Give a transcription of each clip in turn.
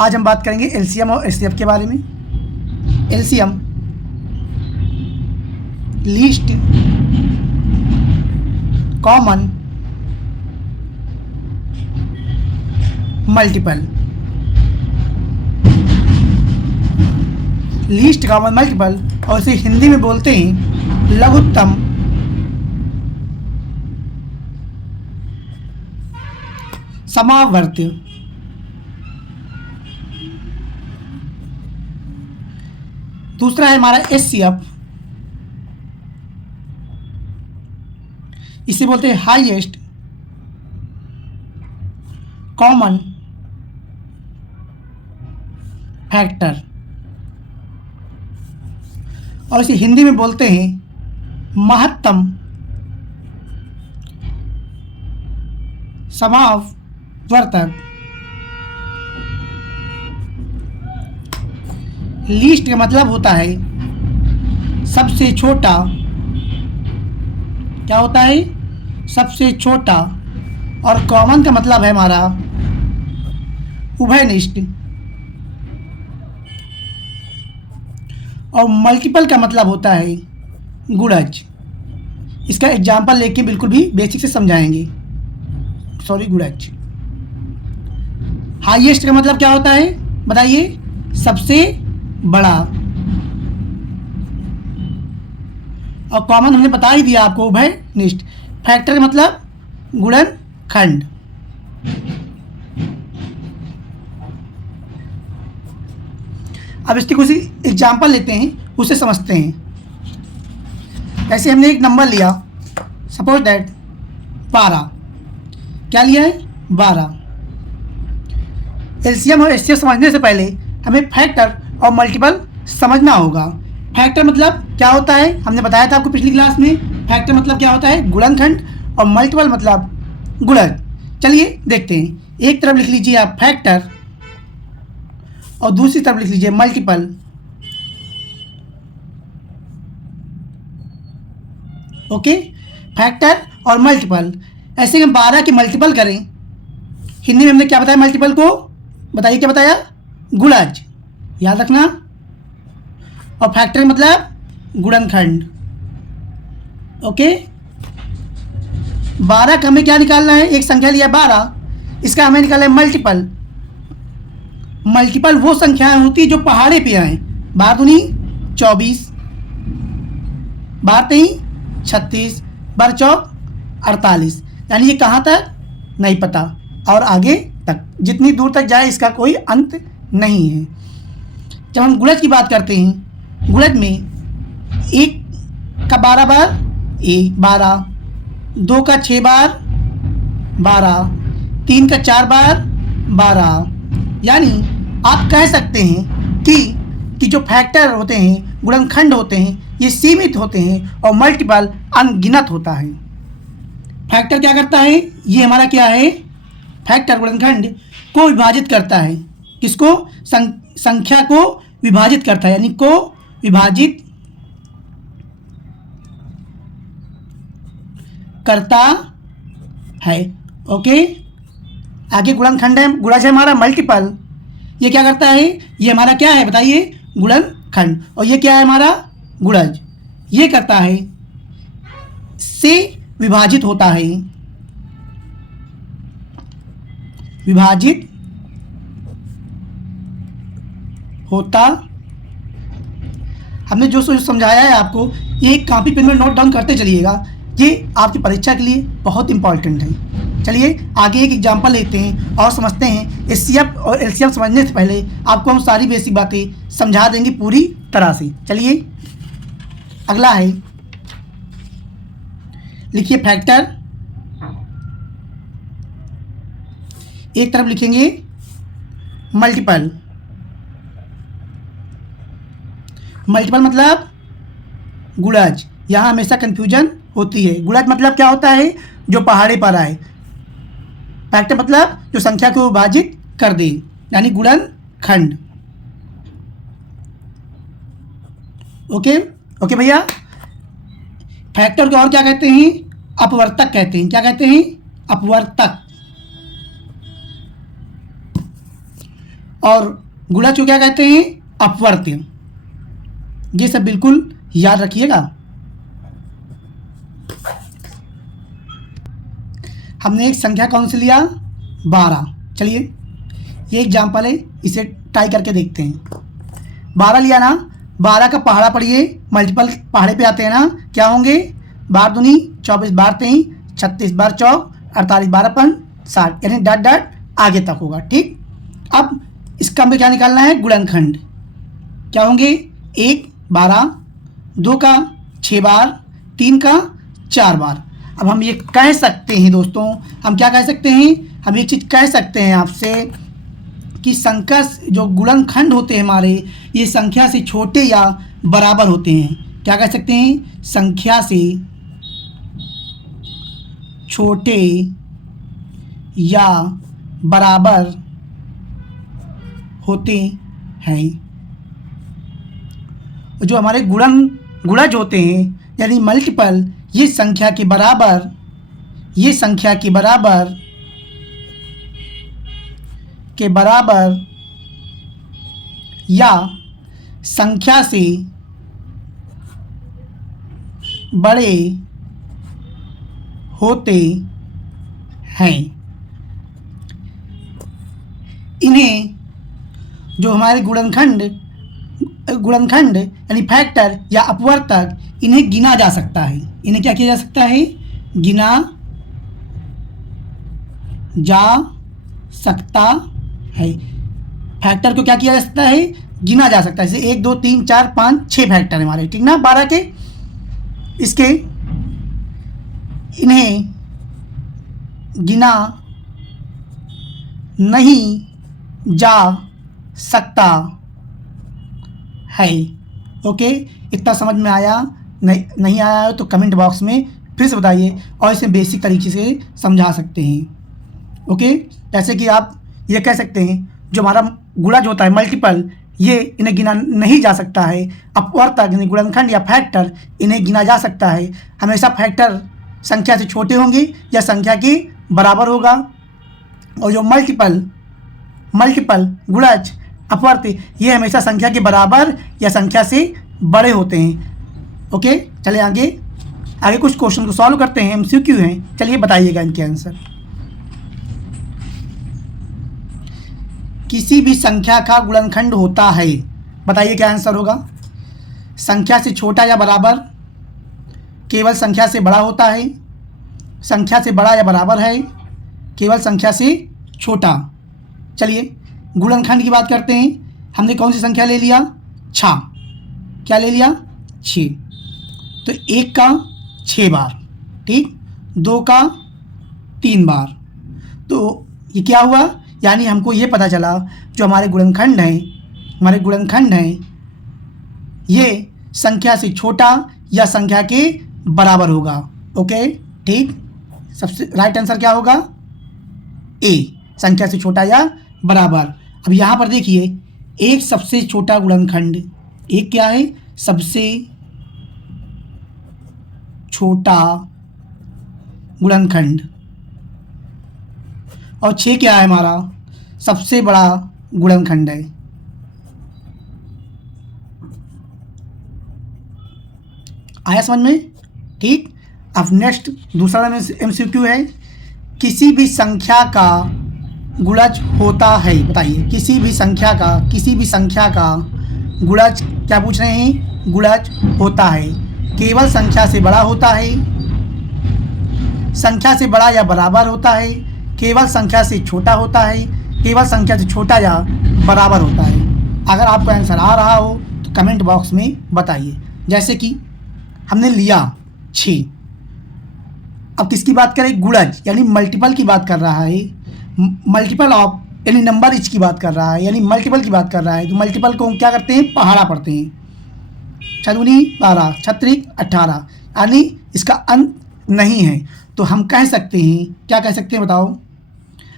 आज हम बात करेंगे एलसीएम और एचसीएफ के बारे में। LCM least common multiple. Least common multiple और इसे हिंदी में बोलते हैं लघुत्तम समावर्ती। दूसरा है हमारा एचसीएफ, इसे बोलते हैं हाईएस्ट कॉमन फैक्टर और इसे हिंदी में बोलते हैं महत्तम समावर्तक। लीस्ट का मतलब होता है सबसे छोटा। क्या होता है? सबसे छोटा। और कॉमन का मतलब है हमारा उभयनिष्ठ। और मल्टीपल का मतलब होता है गुणज। इसका एग्जाम्पल लेके बिल्कुल भी बेसिक से समझाएंगे। गुणज। हाईएस्ट का मतलब क्या होता है बताइए? सबसे बड़ा। और कॉमन हमने बता ही दिया आपको, उभयनिष्ठ। फैक्टर का मतलब गुणनखंड। अब इसकी कुछ एग्जाम्पल लेते हैं, उसे समझते हैं। ऐसे हमने एक नंबर लिया, सपोज दैट 12। क्या लिया है? 12। एलसीएम और एचसीएफ समझने से पहले हमें फैक्टर और मल्टीपल समझना होगा। फैक्टर मतलब क्या होता है हमने बताया था आपको पिछली क्लास में। फैक्टर मतलब क्या होता है? गुणनखंड। और मल्टीपल मतलब गुणज। चलिए देखते हैं। एक तरफ लिख लीजिए आप फैक्टर और दूसरी तरफ लिख लीजिए मल्टीपल। ओके, फैक्टर और मल्टीपल। ऐसे हम 12 की मल्टीपल करें, हिंदी में हमने क्या बताया मल्टीपल को? बताइए क्या बताया? गुणज। याद रखना। और फैक्टर मतलब गुणनखंड। ओके, 12 का हमें क्या निकालना है? एक संख्या लिया 12, इसका हमें निकालना है मल्टीपल। मल्टीपल वो संख्याएं होती है जो पहाड़े पे आए। 12 दूनी 24, 12 तेई 36, 12 चौक 48। यानी ये कहाँ तक? नहीं पता। और आगे तक जितनी दूर तक जाए इसका कोई अंत नहीं है। जब हम गुणज की बात करते हैं, गुणज में 1 का 12 बार 12, 2 का 6 बार 12, 3 का 4 बार 12। यानी आप कह सकते हैं कि जो फैक्टर होते हैं, गुणनखंड होते हैं, ये सीमित होते हैं और मल्टीपल अनगिनत होता है। फैक्टर क्या करता है? ये हमारा क्या है? फैक्टर गुणनखंड को विभाजित करता है। किसको? संख्या को विभाजित करता है, यानी को विभाजित करता है। ओके, आगे गुणनखंड है, गुणज है हमारा मल्टीपल। ये क्या करता है? ये हमारा क्या है बताइए? गुणनखंड। और ये क्या है हमारा? गुणज। ये करता है से विभाजित होता है। विभाजित होता। हमने जो समझाया है आपको, ये एक कॉपी पेन में नोट डाउन करते चलिएगा। ये आपकी परीक्षा के लिए बहुत इंपॉर्टेंट है। चलिए आगे एक एग्जांपल लेते हैं और समझते हैं। एचसीएफ और एलसीएम समझने से पहले आपको हम सारी बेसिक बातें समझा देंगे पूरी तरह से। चलिए अगला है, लिखिए फैक्टर। एक तरफ लिखेंगे मल्टीपल। मल्टीपल मतलब गुणज। यहाँ हमेशा कंफ्यूजन होती है। गुणज मतलब क्या होता है? जो पहाड़े पर आए। फैक्टर मतलब जो संख्या को विभाजित कर दे, यानी गुणनखंड। ओके ओके भैया। फैक्टर को और क्या कहते हैं? अपवर्तक कहते हैं। क्या कहते हैं? अपवर्तक। और गुणज को क्या कहते हैं? अपवर्त्य। ये सब बिल्कुल याद रखिएगा। हमने एक संख्या कौन सी लिया? 12। चलिए ये एग्जाम्पल है, इसे ट्राई करके देखते हैं। 12 लिया ना, 12 का पहाड़ा पढ़िए, मल्टीपल पहाड़े पे आते हैं ना, क्या होंगे? 12 दूनी 24, 12 तेईं 36, 12 चौक 48, 12 पन 60, यानी डॉट डॉट आगे तक होगा। ठीक, अब इसका हमें क्या निकालना है? गुणनखंड। क्या होंगे? 1 12, 2 का 6 बार, 3 का 4 बार। अब हम ये कह सकते हैं दोस्तों, हम क्या कह सकते हैं? हम एक चीज़ कह सकते हैं आपसे कि संख्या जो गुणनखंड होते हैं हमारे, ये संख्या से छोटे या बराबर होते हैं। क्या कह सकते हैं? संख्या से छोटे या बराबर होते हैं। जो हमारे गुणज होते हैं यानी मल्टीपल, ये संख्या के बराबर या संख्या से बड़े होते हैं। इन्हें जो हमारे गुणनखंड यानी फैक्टर या अपवर्तक, इन्हें गिना जा सकता है। इन्हें क्या किया जा सकता है? गिना जा सकता है। फैक्टर को क्या किया जा सकता है? गिना जा सकता है। जैसे 1 2 3 4 5 6 फैक्टर है हमारे, ठीक ना, 12 के। इसके इन्हें गिना नहीं जा सकता है। ओके, इतना समझ में आया? नहीं आया है तो कमेंट बॉक्स में फिर से बताइए, और इसे बेसिक तरीके से समझा सकते हैं। ओके, जैसे कि आप ये कह सकते हैं जो हमारा गुणज होता है मल्टीपल, ये इन्हें गिना नहीं जा सकता है। अपवर्तक यानी गुणनखंड या फैक्टर, इन्हें गिना जा सकता है। हमेशा फैक्टर संख्या से छोटे होंगे या संख्या के बराबर होगा, और जो मल्टीपल गुणज अपवर्त्य, ये हमेशा संख्या के बराबर या संख्या से बड़े होते हैं। ओके, चले आगे कुछ क्वेश्चन को सॉल्व करते हैं, एमसीक्यू हैं। चलिए बताइएगा इनके आंसर। किसी भी संख्या का गुणनखंड होता है, बताइए क्या आंसर होगा? संख्या से छोटा या बराबर, केवल संख्या से बड़ा होता है, संख्या से बड़ा या बराबर है, केवल संख्या से छोटा। चलिए गुणनखंड की बात करते हैं। हमने कौन सी संख्या ले लिया? 6। क्या ले लिया? 6। तो 1 का 6 बार, ठीक, 2 का 3 बार। तो ये क्या हुआ? यानी हमको ये पता चला जो हमारे गुणनखंड हैं ये संख्या से छोटा या संख्या के बराबर होगा। ओके, ठीक, सबसे राइट आंसर क्या होगा? ए, संख्या से छोटा या बराबर। अब यहाँ पर देखिए, एक सबसे छोटा गुणनखंड, एक क्या है? सबसे छोटा गुणनखंड, और 6 क्या है? हमारा सबसे बड़ा गुणनखंड है। आया समझ में? ठीक, अब नेक्स्ट दूसरा एमसीक्यू है। किसी भी संख्या का गुणज होता है, बताइए। किसी भी संख्या का गुणज, क्या पूछ रहे हैं? गुणज होता है। केवल संख्या से बड़ा होता है, संख्या से बड़ा या बराबर होता है, केवल संख्या से छोटा होता है, केवल संख्या से छोटा या बराबर होता है। अगर आपको आंसर आ रहा हो तो कमेंट बॉक्स में बताइए। जैसे कि हमने लिया 6, अब किसकी बात करें? गुणज यानी मल्टीपल की बात कर रहा है, मल्टीपल ऑफ यानी नंबर इच की बात कर रहा है, यानी मल्टीपल की बात कर रहा है। तो मल्टीपल को हम क्या करते हैं? पहाड़ा पढ़ते हैं। 6 दूनी 12, 36 18, यानी इसका अंत नहीं है। तो हम कह सकते हैं, क्या कह सकते हैं बताओ?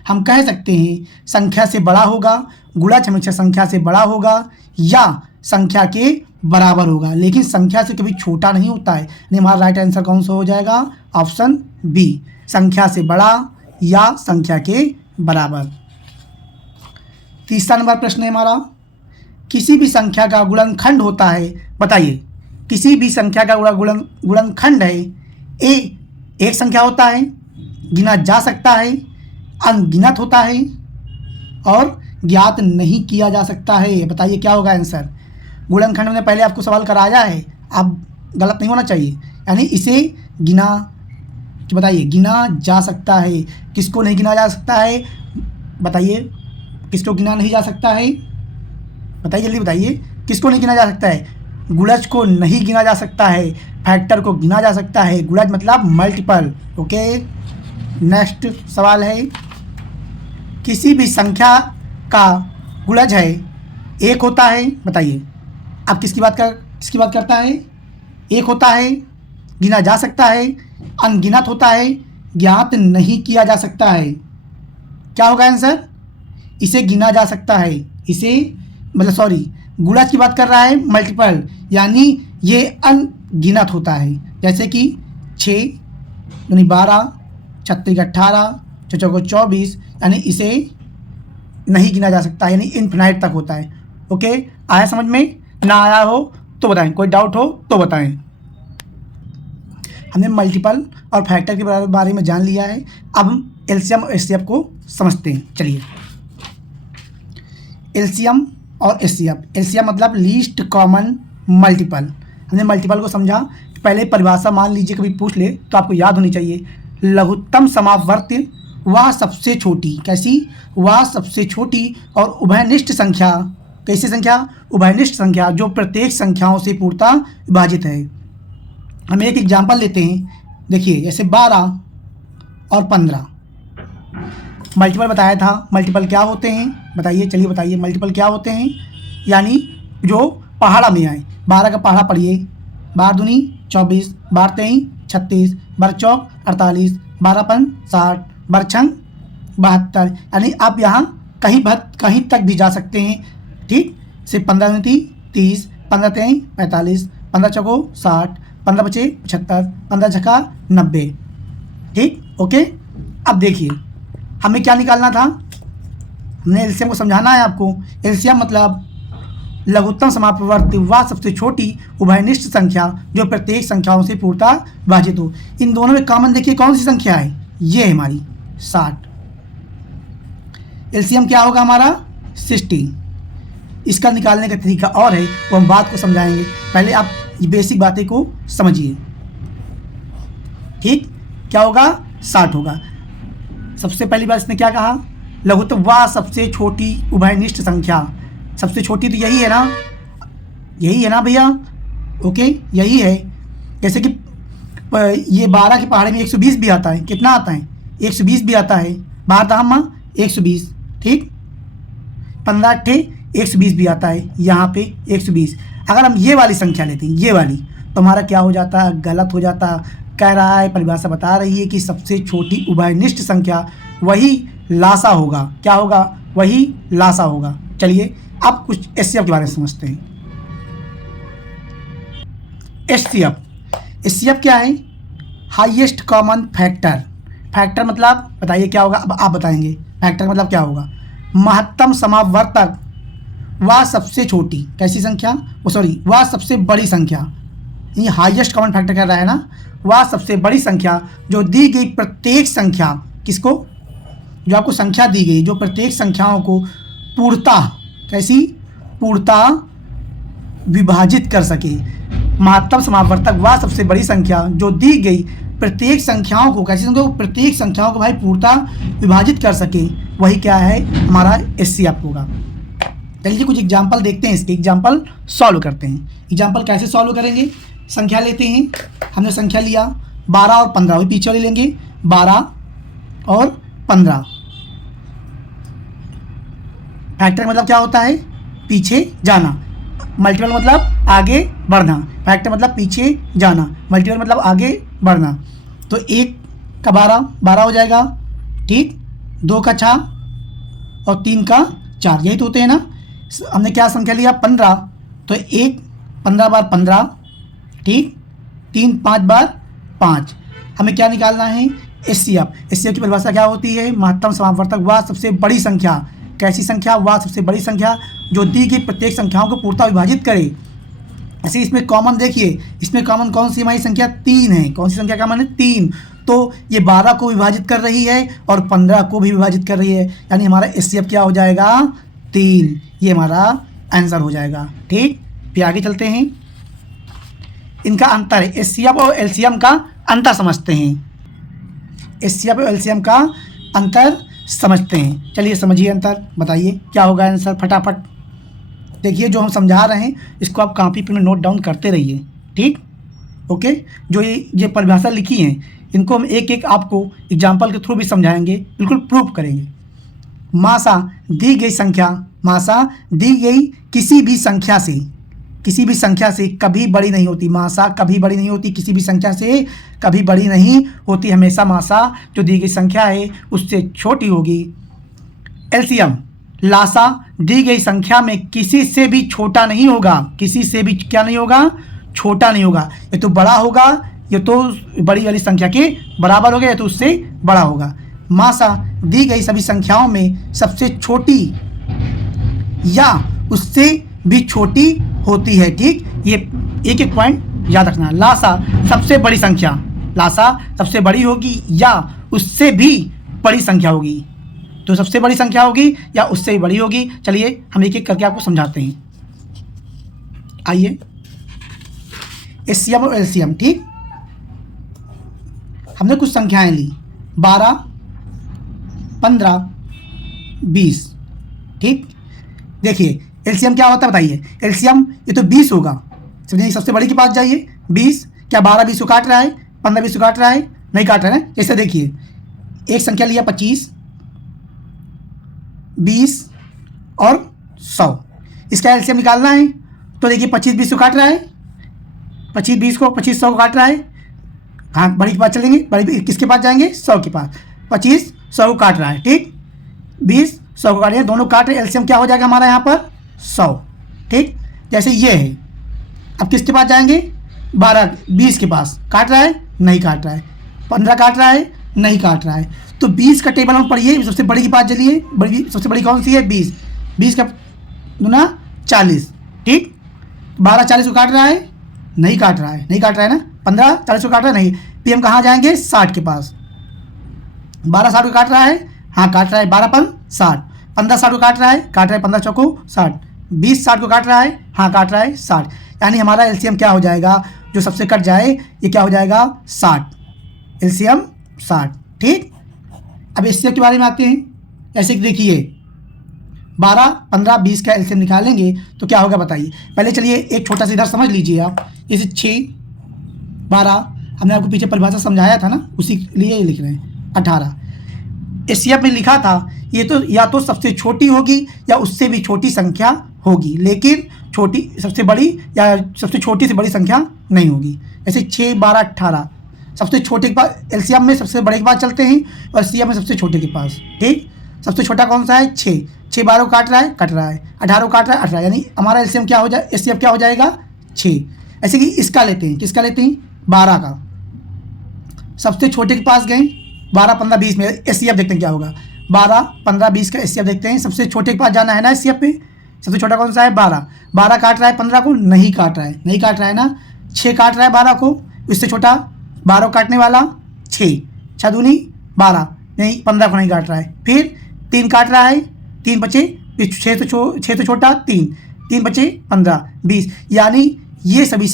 हम कह सकते हैं संख्या से बड़ा होगा, गुणज हमेशा संख्या से बड़ा होगा या संख्या के बराबर होगा, लेकिन संख्या से कभी छोटा नहीं होता है। यानी हमारा राइट आंसर कौन सा हो जाएगा? ऑप्शन बी, संख्या से बड़ा या संख्या के बराबर। तीसरा नंबर प्रश्न है हमारा, किसी भी संख्या का गुणनखंड होता है, बताइए। किसी भी संख्या का गुणनखंड है, ए एक संख्या होता है, गिना जा सकता है, अनगिनत होता है और ज्ञात नहीं किया जा सकता है। बताइए क्या होगा आंसर। गुणनखंड में पहले आपको सवाल कराया है, आप गलत नहीं होना चाहिए। यानी इसे गिना, बताइए, गिना जा सकता है। किसको नहीं गिना जा सकता है, बताइए। किसको गिना नहीं जा सकता है, बताइए, जल्दी बताइए। किसको नहीं गिना जा सकता है? गुणज को नहीं गिना जा सकता है, फैक्टर को गिना जा सकता है। गुणज मतलब मल्टीपल। ओके, नेक्स्ट सवाल है, किसी भी संख्या का गुणज है एक होता है, बताइए। अब किसकी बात करता है? एक होता है, गिना जा सकता है, अनगिनत होता है, ज्ञात नहीं किया जा सकता है। क्या होगा आंसर? इसे गिना जा सकता है। इसे मतलब सॉरी, गुणज की बात कर रहा है, मल्टीपल, यानी ये अनगिनत होता है। जैसे कि 6 यानी 12, 36 18, 6 24, यानी इसे नहीं गिना जा सकता, यानी इन्फिनाइट तक होता है। ओके, आया समझ में? ना आया हो तो बताएं, कोई डाउट हो तो बताएं। हमने मल्टीपल और फैक्टर के बारे में जान लिया है। अब हम एलसीएम और एचसीएफ को समझते हैं। चलिए, एलसीएम और एचसीएफ। एलसीएम मतलब लीस्ट कॉमन मल्टीपल। हमने मल्टीपल को समझा। पहले परिभाषा मान लीजिए कभी पूछ ले तो आपको याद होनी चाहिए। लघुत्तम समावर्ती वह सबसे छोटी, कैसी? वह सबसे छोटी और उभयनिष्ठ संख्या। कैसी संख्या? उभयनिष्ठ संख्या, जो प्रत्येक संख्याओं से पूर्णतः विभाजित है। हम एक एग्जाम्पल लेते हैं। देखिए, जैसे 12 और 15 मल्टीपल बताया था। मल्टीपल क्या होते हैं, बताइए, चलिए बताइए। मल्टीपल क्या होते हैं? यानी जो पहाड़ा में आए। 12 का पहाड़ा पढ़िए, 12 दूनी 24, 12 तेईं 36, 12 चौक 48, 12 पन 60, 12 छंग 72। यानी आप यहाँ कहीं तक भी जा सकते हैं। ठीक, सिर्फ 15 दूनी 30, 15 तेईं 45, 15 चौको 60, 15 बचे 75, 15 छक्का 90। ठीक, ओके। अब देखिए, हमें क्या निकालना था? हमने एलसीएम को समझाना है आपको। एलसीएम मतलब लघुत्तम समापवर्ती वह सबसे छोटी उभयनिष्ठ संख्या जो प्रत्येक संख्याओं से पूर्णतः विभाजित हो। इन दोनों में कॉमन देखिए कौन सी संख्या है? ये है हमारी 60। एलसीएम क्या होगा हमारा? 60। इसका निकालने का तरीका और है, वो हम बात को समझाएंगे। पहले आप ये बेसिक बातें को समझिए। ठीक, क्या होगा? 60 होगा। सबसे पहली बात इसने क्या कहा? लघुत्तम वह सबसे छोटी उभयनिष्ठ संख्या। सबसे छोटी तो यही है ना, यही है ना भैया? ओके, यही है। जैसे कि ये 12 के पहाड़े में 120 भी आता है। कितना आता है? 120 भी आता है। 12 दाम 120। ठीक, 15 अट्ठे 120 भी आता है। यहाँ पे 120। अगर हम ये वाली संख्या लेते हैं, ये वाली, तो हमारा क्या हो जाता? गलत हो जाता। कह रहा है, परिभाषा बता रही है कि सबसे छोटी उभयनिष्ठ संख्या वही लासा होगा। क्या होगा? वही लासा होगा। चलिए, अब कुछ एचसीएफ के बारे में समझते हैं। एचसीएफ क्या है? Highest common factor. फैक्टर मतलब बताइए क्या होगा? अब आप बताएंगे। फैक्टर मतलब क्या होगा? महत्तम समावर्तक वह सबसे छोटी, कैसी संख्या? वह सबसे बड़ी संख्या। ये हाईएस्ट कॉमन फैक्टर कर रहा है ना। वह सबसे बड़ी संख्या जो दी गई प्रत्येक संख्या, किसको? जो आपको संख्या दी गई, जो प्रत्येक संख्याओं को पूर्णतः, कैसी? पूर्णतः विभाजित कर सके। महत्तम समावर्तक वह सबसे बड़ी संख्या जो दी गई प्रत्येक संख्याओं को, कैसी संख्या? प्रत्येक संख्याओं को भाई पूर्णतः विभाजित कर सके। वही क्या है? हमारा एचसीएफ होगा। चलिए कुछ एग्जाम्पल देखते हैं, इसके एग्जाम्पल सॉल्व करते हैं। एग्जाम्पल कैसे सॉल्व करेंगे? संख्या लेते हैं। हमने संख्या लिया 12 और 15, वही पीछे वाली लेंगे। 12 और 15। फैक्टर मतलब क्या होता है? पीछे जाना। मल्टीपल मतलब आगे बढ़ना। फैक्टर मतलब पीछे जाना, मल्टीपल मतलब आगे बढ़ना। तो 1 का 12 हो जाएगा। ठीक, 2 का 6 और 3 का 4, यही तो होते हैं ना। हमने क्या संख्या लिया? 15। तो 1 15 बार 15। ठीक, 3 5 बार 5। हमें क्या निकालना है? एचसीएफ। एचसीएफ की परिभाषा क्या होती है? महत्तम समावर्तक वह सबसे बड़ी संख्या, कैसी संख्या? वह सबसे बड़ी संख्या जो दी गई प्रत्येक संख्याओं को पूर्णतः विभाजित करे। ऐसे इसमें कॉमन देखिए, इसमें कॉमन कौन सी हमारी संख्या? 3 है। कौन सी संख्या का मान है? 3। तो ये 12 को विभाजित कर रही है और 15 को भी विभाजित कर रही है, यानी हमारा एचसीएफ क्या हो जाएगा? 3। ये हमारा आंसर हो जाएगा। ठीक, फिर आगे चलते हैं। इनका अंतर है, एचसीएफ और एलसीएम का अंतर समझते हैं। एचसीएफ और एलसीएम का अंतर समझते हैं। चलिए समझिए अंतर, बताइए क्या होगा आंसर फटाफट। देखिए जो हम समझा रहे हैं इसको आप कॉपी पे में नोट डाउन करते रहिए। ठीक, ओके। जो ये परिभाषा लिखी है इनको हम एक एक आपको एग्जाम्पल के थ्रू भी समझाएंगे, बिल्कुल प्रूफ करेंगे। मासा दी गई संख्या, मासा दी गई किसी भी संख्या से कभी बड़ी नहीं होती। मासा कभी बड़ी नहीं होती, किसी भी संख्या से कभी बड़ी नहीं होती। हमेशा मासा जो दी गई संख्या है उससे छोटी होगी। एलसीएम, लासा दी गई संख्या में किसी से भी छोटा नहीं होगा। किसी से भी क्या नहीं होगा? छोटा नहीं होगा। ये तो बड़ा होगा, ये तो बड़ी वाली संख्या के बराबर होगा, या तो उससे बड़ा होगा। मासा दी गई सभी संख्याओं में सबसे छोटी या उससे भी छोटी होती है। ठीक, ये एक एक पॉइंट याद रखना। लासा सबसे बड़ी संख्या, लासा सबसे बड़ी होगी या उससे भी बड़ी संख्या होगी। तो सबसे बड़ी संख्या होगी या उससे भी बड़ी होगी। चलिए हम एक एक करके आपको समझाते हैं। आइए, एचसीएम और एलसीएम। ठीक, हमने कुछ संख्याएं ली 12, 15, 20। ठीक, देखिए एलसीएम क्या होता है बताइए। एलसीएम ये तो 20 होगा। समझिए सबसे बड़ी के पास जाइए। 20 क्या 12 20 को काट रहा है? 15 20 को काट रहा है? नहीं काट रहा है ना। जैसे देखिए एक संख्या लिया 25, 20 और 100। इसका एलसीएम निकालना है तो देखिए 25 20 को काट रहा है, 25 20 को, 25 100 को काट रहा है। हाँ, बड़ी के पास चलेंगे, बड़ी किसके पास जाएंगे? 100 के पास। 25 100 को काट रहा है। ठीक, 20 100 को काट रहे हैं, दोनों काट रहे हैं। एलसीएम क्या हो जाएगा हमारा यहाँ पर? 100। ठीक, जैसे ये है। अब किसके पास जाएंगे? 12 20 के पास। काट रहा है? नहीं काट रहा है। 15 काट रहा है? नहीं काट रहा है। तो 20 का टेबल हम पढ़िए, सबसे बड़ी के पास चलिए। बड़ी सबसे बड़ी कौन सी है? 20। 20 का गुना 40। ठीक, 12 40 को काट रहा है? नहीं काट रहा है। नहीं काट रहा है ना। 15 40 को काट रहा है? नहीं। फिर हम कहाँ जाएंगे? 60 के पास। 12 60 को काट रहा है? हाँ काट रहा है। 12 5 60। 15 60 को काट रहा है? काट रहा है। 15 चौको 60। 20 60 को काट रहा है? हाँ काट रहा है 60। यानी हमारा एलसीएम क्या हो जाएगा? जो सबसे कट जाए ये क्या हो जाएगा? 60। एलसीएम 60। ठीक, अब एचसीएफ के बारे में आते हैं। ऐसे कि देखिए 12 15 20 का एलसीएम निकालेंगे तो क्या होगा बताइए। पहले चलिए एक छोटा सा इधर समझ लीजिए आप। जैसे 6 12 हमने आपको पीछे परिभाषा समझाया था ना, उसी लिए ये लिख रहे हैं। 18 एचसीएफ में लिखा था ये तो या तो सबसे छोटी होगी या उससे भी छोटी संख्या होगी, लेकिन छोटी सबसे बड़ी या सबसे छोटी से बड़ी संख्या नहीं होगी। जैसे 6 12 18 सबसे छोटे के पास, एलसीएम में सबसे बड़े के पास चलते हैं और एचसीएफ में सबसे छोटे के पास। ठीक, सबसे छोटा कौन सा है? 6। 6 12 को काट रहा है? कट रहा है। 18 को काट रहा है? 18। यानी हमारा एलसीएम क्या हो जाए? एचसीएफ क्या हो जाएगा? 6। ऐसे कि इसका लेते हैं, किसका लेते हैं? 12 का। सबसे छोटे के पास गए 12 15 20 में एचसीएफ देखते हैं क्या होगा। 12 15 20 का एचसीएफ देखते हैं। सबसे छोटे के पास जाना है ना एचसीएफ पे। सबसे छोटा कौन सा है? 12। 12 काट रहा है 15 को? नहीं काट रहा है। नहीं काट रहा है ना। 6 काट रहा है 12 को, इससे छोटा 12 काटने वाला 6। 6 दूनी 12, नहीं 15 को नहीं काट रहा है। फिर 3 काट रहा है, 3 बचे, 6 तो छोटा 3, 3 बचे 15 20। यानी ये सभी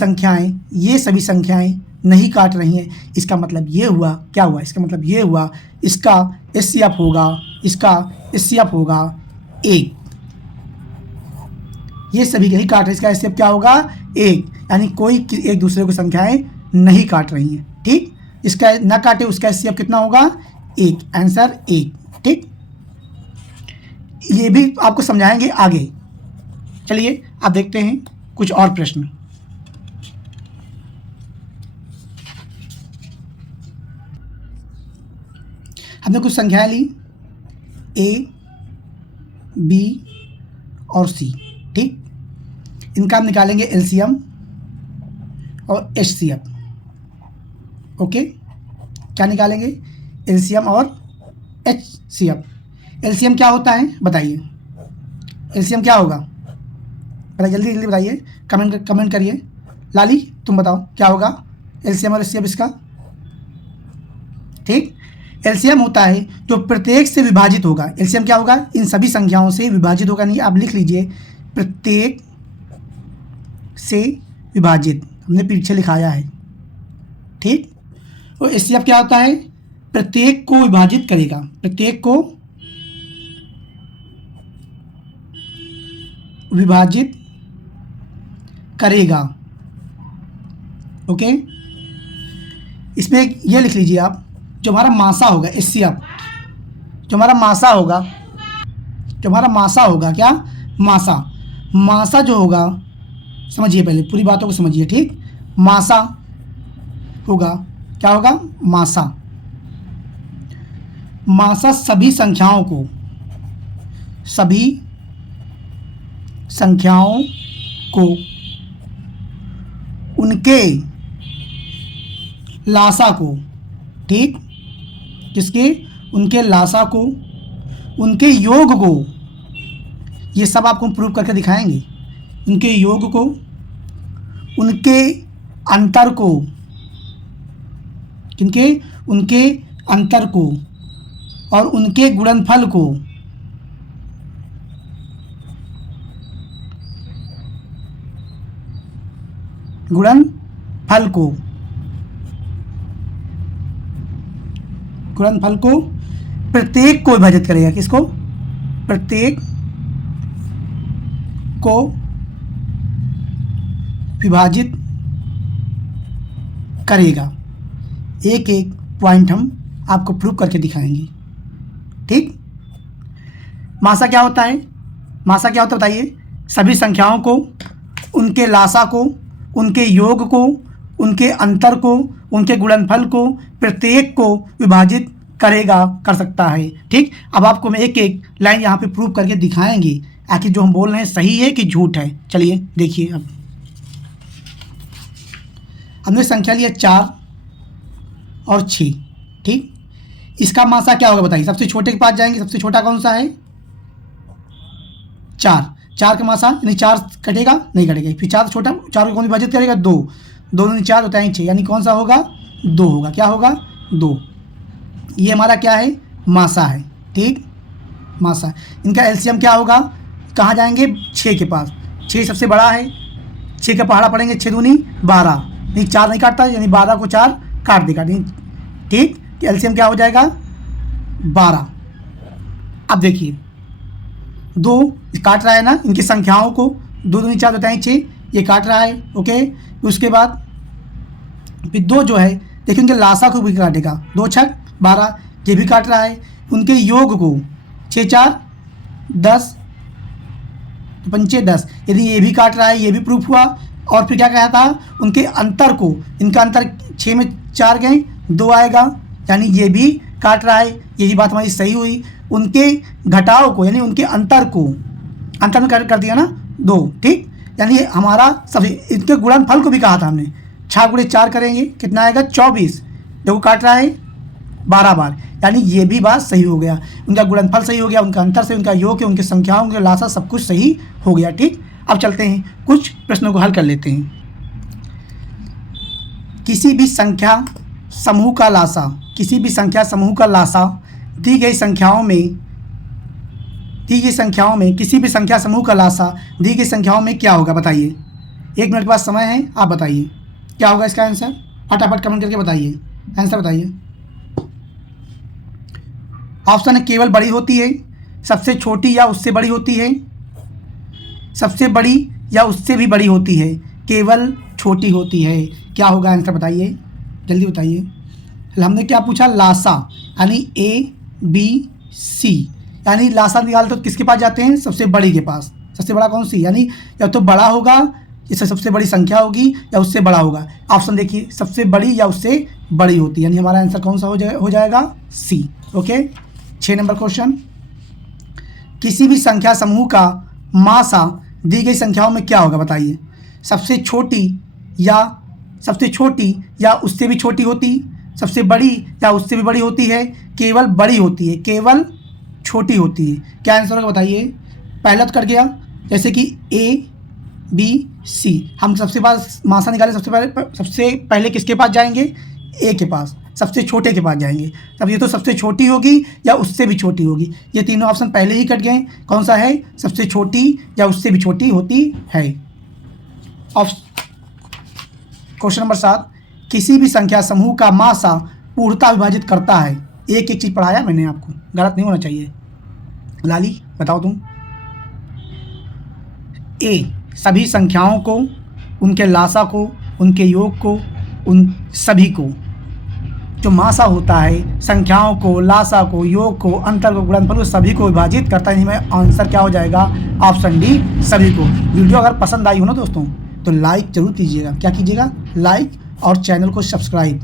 संख्याएं नहीं काट रही हैं। इसका मतलब ये हुआ, क्या हुआ? इसका मतलब ये हुआ इसका एचसीएफ होगा, इसका एचसीएफ होगा 1। ये सभी नहीं काट रहे, इसका एचसीएफ क्या होगा? 1। यानी कोई एक दूसरे को संख्याएं नहीं काट रही हैं। ठीक, इसका ना काटे उसका एचसीएफ कितना होगा? 1। आंसर 1। ठीक, ये भी आपको समझाएंगे आगे। चलिए आप देखते हैं कुछ और प्रश्न। हमने कुछ संख्याएं ली A, B और C। ठीक, इनका हम निकालेंगे एलसीएम और एचसीएफ। ओके, क्या निकालेंगे? एलसीएम और एचसीएफ। एलसीएम क्या होता है बताइए। एलसीएम क्या होगा? पहले जल्दी जल्दी बताइए, कमेंट करिए। लाली तुम बताओ क्या होगा एलसीएम और एचसीएफ इसका? ठीक, एलसीएम होता है जो प्रत्येक से विभाजित होगा। एलसीएम क्या होगा? इन सभी संख्याओं से विभाजित होगा। नहीं, आप लिख लीजिए प्रत्येक से विभाजित, हमने पीछे लिखाया है। ठीक, और एचसीएफ क्या होता है? प्रत्येक को विभाजित करेगा, प्रत्येक को विभाजित करेगा। ओके, इसमें ये लिख लीजिए आप, जो हमारा मासा होगा एचसीएफ, जो हमारा मासा होगा क्या? मासा जो होगा, समझिए पहले पूरी बातों को समझिए। ठीक, मासा होगा, क्या होगा? मासा सभी संख्याओं को उनके लासा को, ठीक, किसके? उनके लासा को, उनके योग को, ये सब आपको प्रूव करके दिखाएंगे। उनके योग को, उनके अंतर को, किनके? उनके अंतर को, और उनके गुणनफल को, गुणनफल को प्रत्येक को विभाजित करेगा। किसको? प्रत्येक को विभाजित करेगा। एक एक पॉइंट हम आपको प्रूव करके दिखाएंगे। ठीक, मासा क्या होता है? बताइए। सभी संख्याओं को, उनके लासा को, उनके योग को, उनके अंतर को, उनके गुणनफल को, प्रत्येक को विभाजित करेगा, कर सकता है। ठीक, अब आपको मैं एक एक लाइन यहाँ पे प्रूव करके दिखाएंगे आखिर जो हम बोल रहे हैं सही है कि झूठ है। चलिए देखिए, अब हमने संख्या लिया 4 और 6। ठीक, इसका मासा क्या होगा बताइए? सबसे छोटे के पास जाएंगे, सबसे छोटा कौन सा है? 4 का मासा, यानी 4 कटेगा? नहीं कटेगा। फिर 4 छोटा, 4 को कौन विभाजित करेगा? 2 दूनी 4 होता है 6, यानी कौन सा होगा? 2 होगा। क्या होगा? 2। ये हमारा क्या है? मासा है। ठीक, मासा। इनका एलसीएम क्या होगा? कहाँ जाएंगे? 6 के पास। 6 सबसे बड़ा है, 6 का पहाड़ा पड़ेंगे, 6 दूनी 12, नहीं 4 नहीं काटता, यानी 12 को 4 काट देगा। नहीं, ठीक, एलसीएम क्या हो जाएगा? 12। अब देखिए 2 काट रहा है ना इनकी संख्याओं को, 2 दूनी 4 होता है 6, ये काट रहा है। ओके, उसके बाद फिर 2 जो है देखिए उनके लासा को भी काटेगा, 2 छक 12, ये भी काट रहा है। उनके योग को 6 4 10, 5 10, यदि ये भी काट रहा है, ये भी प्रूफ हुआ। और फिर क्या कहा था? उनके अंतर को, इनका अंतर 6 में 4 गए, 2 आएगा, यानी ये भी काट रहा है, यही बात हमारी सही हुई। उनके घटाव को, यानी उनके अंतर को, अंतर में कर दिया ना 2। ठीक, यानी हमारा सभी, इनके गुणनफल को भी कहा था हमने, 6 गुणे 4 करेंगे कितना आएगा? 24, देखो काट रहा है 12 बार, यानी ये भी बात सही हो गया। उनका गुणनफल सही हो गया, उनका अंतर से, उनका योग, उनकी संख्याओं, उनके लासा सब कुछ सही हो गया। ठीक, अब चलते हैं कुछ प्रश्नों को हल कर लेते हैं। किसी भी संख्या समूह का लासा, किसी भी संख्या समूह का लासा दी गई संख्याओं में, किसी भी संख्या समूह का लासा दी गई संख्याओं में क्या होगा बताइए? 1 मिनट के बाद समय है, आप बताइए क्या होगा इसका आंसर। फटाफट कमेंट करके बताइए, आंसर बताइए। ऑप्शन है केवल बड़ी होती है, सबसे छोटी या उससे बड़ी होती है, सबसे बड़ी या उससे भी बड़ी होती है, केवल छोटी होती है। क्या होगा आंसर बताइए, जल्दी बताइए। हमने क्या पूछा? लासा, यानी ABC, यानी लासा निकाल तो किसके पास जाते हैं? सबसे बड़ी के पास। सबसे बड़ा कौन सी? यानी या तो बड़ा होगा, इससे सबसे बड़ी संख्या होगी, या उससे बड़ा होगा। ऑप्शन देखिए, सबसे बड़ी या उससे बड़ी होती है, यानी हमारा आंसर कौन सा हो जाएगा? C। Okay, 6 number question. किसी भी संख्या समूह का मासा दी गई संख्याओं में क्या होगा बताइए? सबसे छोटी या उससे भी छोटी होती, सबसे बड़ी या उससे भी बड़ी होती है, केवल बड़ी होती है, केवल छोटी होती है। क्या आंसर होगा बताइए? पहला तो कट गया, जैसे कि ए बी सी, हम सबसे पास मासा निकाले, सबसे पहले किसके पास जाएंगे? ए के पास, सबसे छोटे के पास जाएंगे। तब ये तो सबसे छोटी होगी या उससे भी छोटी होगी, ये तीनों ऑप्शन पहले ही कट गए। कौन सा है? सबसे छोटी या उससे भी छोटी होती है। क्वेश्चन नंबर 7, किसी भी संख्या समूह का मासा पूर्णतः विभाजित करता है। एक एक चीज़ पढ़ाया मैंने आपको, गलत नहीं होना चाहिए। लाली बताओ तुम। ए, सभी संख्याओं को, उनके लासा को, उनके योग को, उन सभी को। जो मासा होता है संख्याओं को, लासा को, योग को, अंतर को, गुणनफल को, सभी को विभाजित करता है। इनमें आंसर क्या हो जाएगा? ऑप्शन डी, सभी को। वीडियो अगर पसंद आई हो ना दोस्तों तो लाइक जरूर कीजिएगा। क्या कीजिएगा? लाइक, और चैनल को सब्सक्राइब।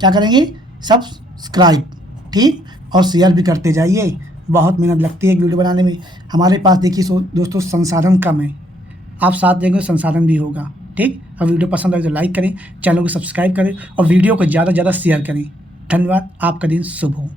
क्या करेंगे? सब्सक्राइब, ठीक, और शेयर भी करते जाइए। बहुत मेहनत लगती है एक वीडियो बनाने में। हमारे पास देखिए दोस्तों संसाधन कम है, आप साथ देंगे तो संसाधन भी होगा, ठीक। अब वीडियो पसंद आए तो लाइक करें, चैनल को सब्सक्राइब करें और वीडियो को ज़्यादा से ज़्यादा शेयर करें। धन्यवाद, आपका दिन शुभ हो।